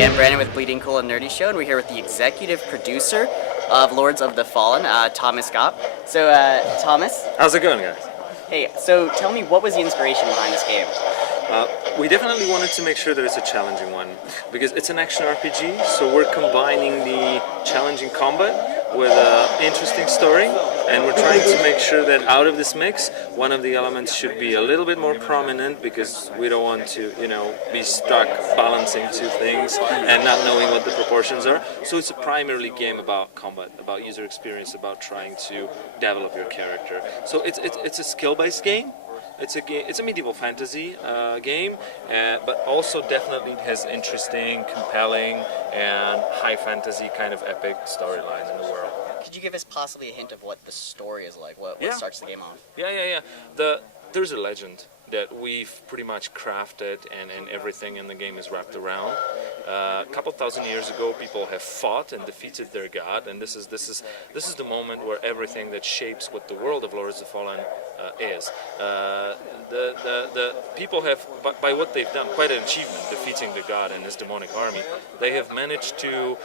Hey, I'm Brandon with Bleeding Cool and Nerdy Show, and we're here with the executive producer of Lords of the Fallen, Thomas Gopp. So, Thomas? How's it going, guys? Hey, so tell me, what was the inspiration behind this game? We definitely wanted to make sure that it's a challenging one, because it's an action RPG, so we're combining the challenging combat with an interesting story, and we're trying to make sure that out of this mix, one of the elements should be a little bit more prominent, because we don't want to, be stuck balancing two things and not knowing what the proportions are. So it's a primarily game about combat, about user experience, about trying to develop your character. So it's a skill-based game. It's a medieval fantasy game, but also definitely has interesting, compelling, and high fantasy kind of epic storylines in the world. Could you give us possibly a hint of what the story is like? What starts the game off? Yeah. There's a legend that we've pretty much crafted, and everything in the game is wrapped around. A couple thousand years ago, people have fought and defeated their god, and this is the moment where everything that shapes what the world of Lords of the Fallen is. The people have, by what they've done, quite an achievement, defeating the god and his demonic army. They have managed to,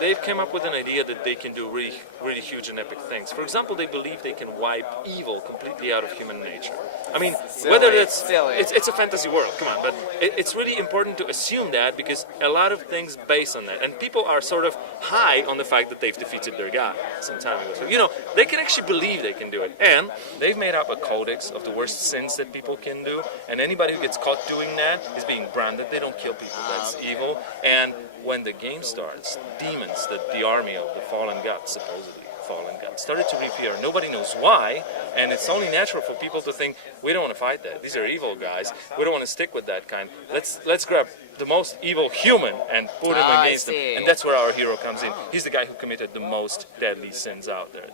they've come up with an idea that they can do really, really huge and epic things. For example, they believe they can wipe evil completely out of human nature. I mean, whether it's a fantasy world, come on, but it's really important to assume that, because a lot of things based on that, and people are sort of high on the fact that they've defeated their god some time ago. So, they can actually believe they can do it, and they've made up a codex of the worst sins that people can do, and anybody who gets caught doing that is being branded. They don't kill people, that's evil. And when the game starts, demons, the army of the fallen gods, supposedly fallen gods, started to reappear. Nobody knows why, and it's only natural for people to think, we don't want to fight that. These are evil guys. We don't want to stick with that kind. Let's grab the most evil human and put him against them. And that's where our hero comes in. He's the guy who committed the most deadly sins out there.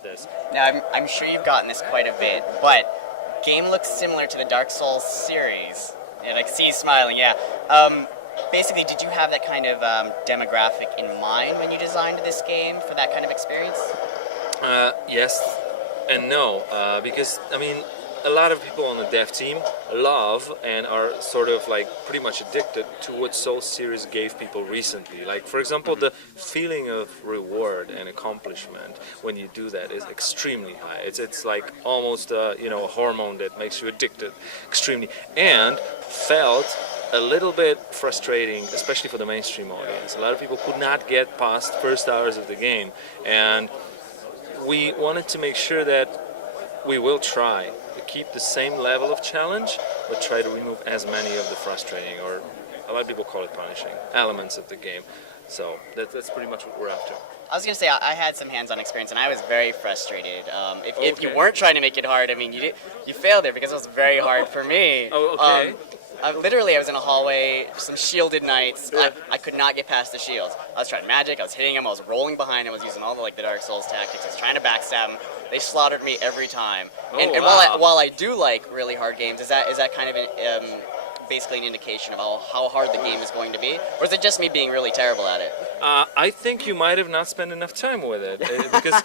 Now, I'm sure you've gotten this quite a bit, but game looks similar to the Dark Souls series. And I see you smiling, yeah. Basically, did you have that kind of demographic in mind when you designed this game for that kind of experience? Yes and no, because, a lot of people on the dev team love and are sort of like pretty much addicted to what Soul series gave people recently. Like, for example, the feeling of reward and accomplishment when you do that is extremely high. It's like almost a hormone that makes you addicted extremely, and felt a little bit frustrating, especially for the mainstream audience. A lot of people could not get past first hours of the game, and we wanted to make sure that we will try to keep the same level of challenge, but try to remove as many of the frustrating, or a lot of people call it punishing, elements of the game. So that's pretty much what we're after. I was going to say, I had some hands-on experience, and I was very frustrated. If you weren't trying to make it hard, you failed it, because it was very hard for me. Oh, okay. I was in a hallway, some shielded knights. I could not get past the shields. I was trying magic, I was hitting them, I was rolling behind them, I was using all the Dark Souls tactics, I was trying to backstab them. They slaughtered me every time. While I do like really hard games, is that kind of basically an indication of how hard the game is going to be? Or is it just me being really terrible at it? I think you might have not spent enough time with it, because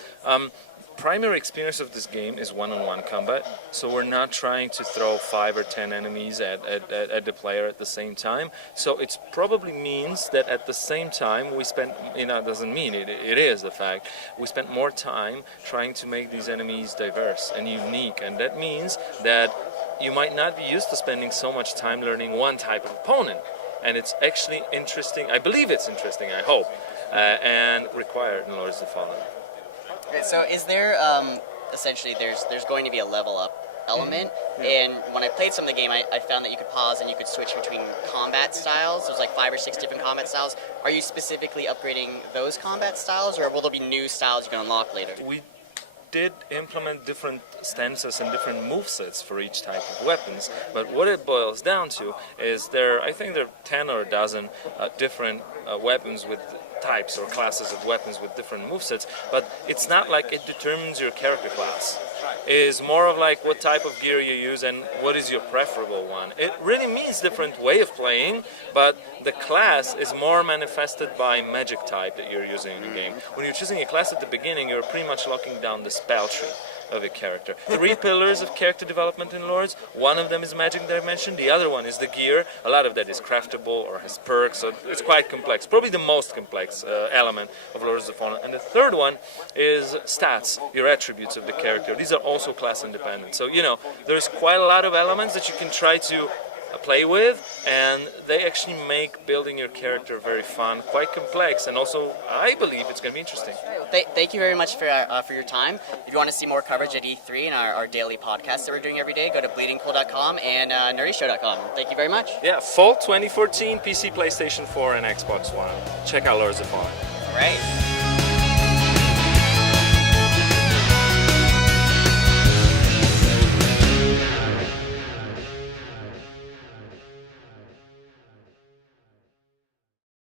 primary experience of this game is one-on-one combat, so we're not trying to throw 5 or 10 enemies at the player at the same time. So it probably means that at the same time we spent, doesn't mean it is the fact, we spent more time trying to make these enemies diverse and unique, and that means that you might not be used to spending so much time learning one type of opponent, and it's actually interesting. I believe it's interesting, I hope, and required in Lords of the Fallen. Okay, so is there, essentially, there's going to be a level up element, and when I played some of the game, I found that you could pause and you could switch between combat styles. There's like 5 or 6 different combat styles. Are you specifically upgrading those combat styles, or will there be new styles you can unlock later? We did implement different stances and different movesets for each type of weapons, but what it boils down to is I think there are 10 or a dozen different weapons with types or classes of weapons with different movesets, but it's not like it determines your character class. It is more of like what type of gear you use and what is your preferable one. It really means different way of playing, but the class is more manifested by magic type that you're using in the game. When you're choosing a class at the beginning, you're pretty much locking down the spell tree. of a character. 3 pillars of character development in Lords. One of them is magic that I mentioned. The other one is the gear. A lot of that is craftable or has perks, so it's quite complex. Probably the most complex element of Lords of Fallen. And the third one is stats, your attributes of the character. These are also class independent. So, there's quite a lot of elements that you can try to play with, and they actually make building your character very fun, quite complex, and also I believe it's going to be interesting. Thank you very much for your time. If you want to see more coverage at E3 and our daily podcasts that we're doing every day, go to bleedingcool.com and nerdyshow.com. Thank you very much. Yeah, fall 2014, PC, PlayStation 4, and Xbox One. Check out Lords of Fallen. All right.